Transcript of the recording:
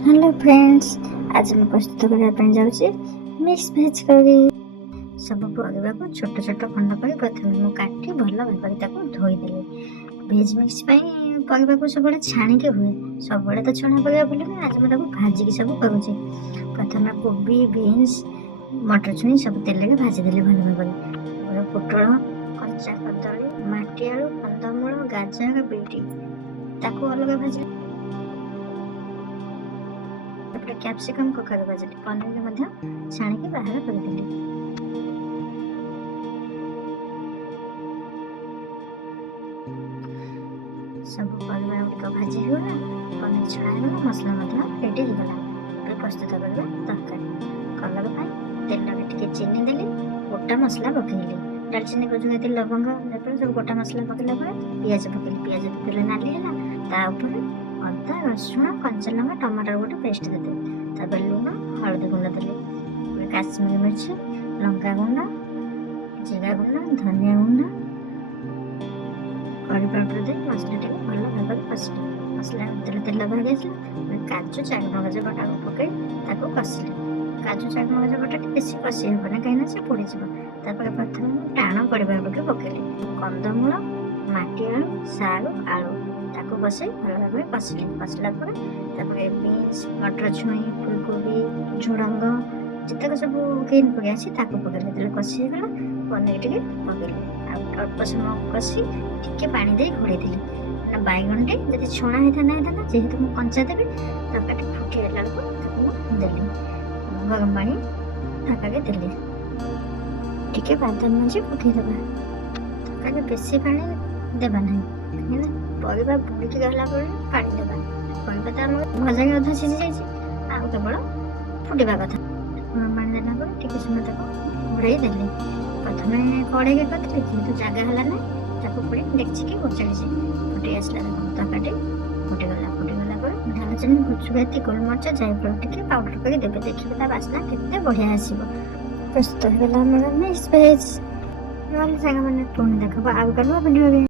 Hello friends, आज मैं प्रस्तुत करने जाऊँगी मिक्स भेज करी। सब परिवा को छोट छोट खंड कर प्रथम मु काटी भल भाव धोईदेली। भेज मिक्स परिवा को सब छाणिक हुए, सब तो छणा परिवा भूल आज मुझे भाजिकी सब करुचे। प्रथम कोबी, बीन्स, मटर छुई सब तेल में भाजीदेली भल भाव। पोटल, कच्चा कदली, माटी आलू, कंदमूल, गाजर, बीट ताको अलग भाजी। कैप्सिकम कखारू भाजिली, पनीर छाणिक बाहर करदेली। सब परिवा गुड़िक भाजी होगा, पनीर छड़ा होगा, मसला रेडी होगा। प्रस्तुत करवा तरकारी कलर तेल में टे चीनी देली, गोटा मसला पकईली, डालचीनी गुजुराती लवंग सब गोटा मसला पकड़ा पर पियाज पकईली। पियाज पकड़े नाली है, अदा रसुण कंचा लंका टमाटर गोटे पेस्ट देते, लुण हल्दी गुंड देली, काश्मीरी मिर्च, लंका गुंड, जीरा गुंड, धनिया गुंड, कड़ी पाउडर दे मसला टे भल भाव कषिली। मसला तेल भागी आसला, काजू चारमगज बटा पकई कषिली। काजू चारमगज बटा बेस कषि हेना कहीं से पोड़ प्रथम टाण परिवा गुड़े पकईली। कंदमूल, माटी आलू, साग, आलू ताको बसई भल भाव कषिली। कषिला बीन्स, मटर छुई, फुलकोबी, झुड़ंग जितक सब ग्रीन पकई आसी पकड़े कषिगला। पनीर टे पकईली, अल्प समय कषि टे पानी दे घोड़े बैगन टे जब छणा होता जेहेतु मुझे कंचा देवी तरकारी फुटी आला देली। गरम पानी तरकारी देली, टे बादाम मझी पकईदे। तरकारी बेसी पानी देवा ना, कहीं परिवा बुड़िकी गला पानी देवा। परिवा तो आम भजा के अधा सीझी जाए, केवल फुटा कथा। गरम पानी देला टे समय घोड़े देली। प्रथम कड़े के करी जेहतु जगह है ना पुणी डेक्ची की उचाड़ी फुटे आसला तरकारी फुटीगला। डालचीनी गुजुराती गोलमरिच जायफल टे पाउडर कर देवे, देखिए बास्ना केते बढ़िया आसो। प्रस्तुत होगा मिक्स भेज। साग मैंने पुणी देखा आउ कल भिडियो।